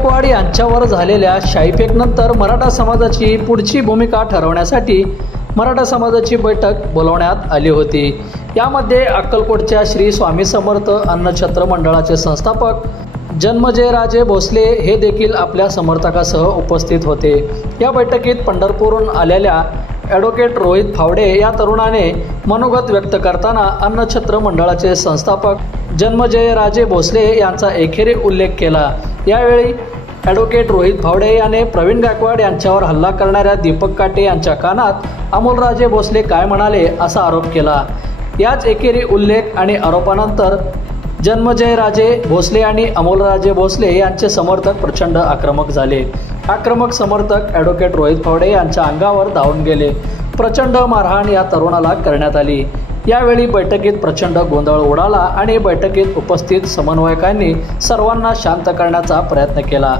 गायकवाड यांच्यावर झालेल्या शाईफेकनंतर मराठा समाजाची पुढची भूमिका ठरवण्यासाठी मराठा समाजाची बैठक बोलवण्यात आली होती। यामध्ये अक्कलकोटच्या श्री स्वामी समर्थ अन्नछत्र मंडळाचे संस्थापक जन्मजयराजे भोसले हे देखील आपल्या समर्थकासह उपस्थित होते। या बैठकीत पंढरपूरहून आलेल्या ॲडव्होकेट रोहित फावडे या तरुणाने मनोगत व्यक्त करताना अन्नछत्र मंडळाचे संस्थापक जन्मजयराजे भोसले यांचा एकेरी उल्लेख केला। यावेळी ॲडव्होकेट रोहित फावडे याने प्रवीण गायकवाड यांच्यावर हल्ला करणाऱ्या दीपक काटे यांच्या कानात अमोलराजे भोसले काय म्हणाले असा आरोप केला। याच एकेरी उल्लेख आणि आरोपानंतर जन्मजयराजे भोसले आणि अमोलराजे भोसले यांचे समर्थक प्रचंड आक्रमक झाले। आक्रमक समर्थक ॲडव्होकेट रोहित फावडे यांच्या अंगावर धावून गेले। प्रचंड मारहाण या तरुणाला करण्यात आली। यावेळी बैठकीत प्रचंड गोंधळ उडाला आणि बैठकीत उपस्थित समन्वयकांनी सर्वांना शांत करण्याचा प्रयत्न केला।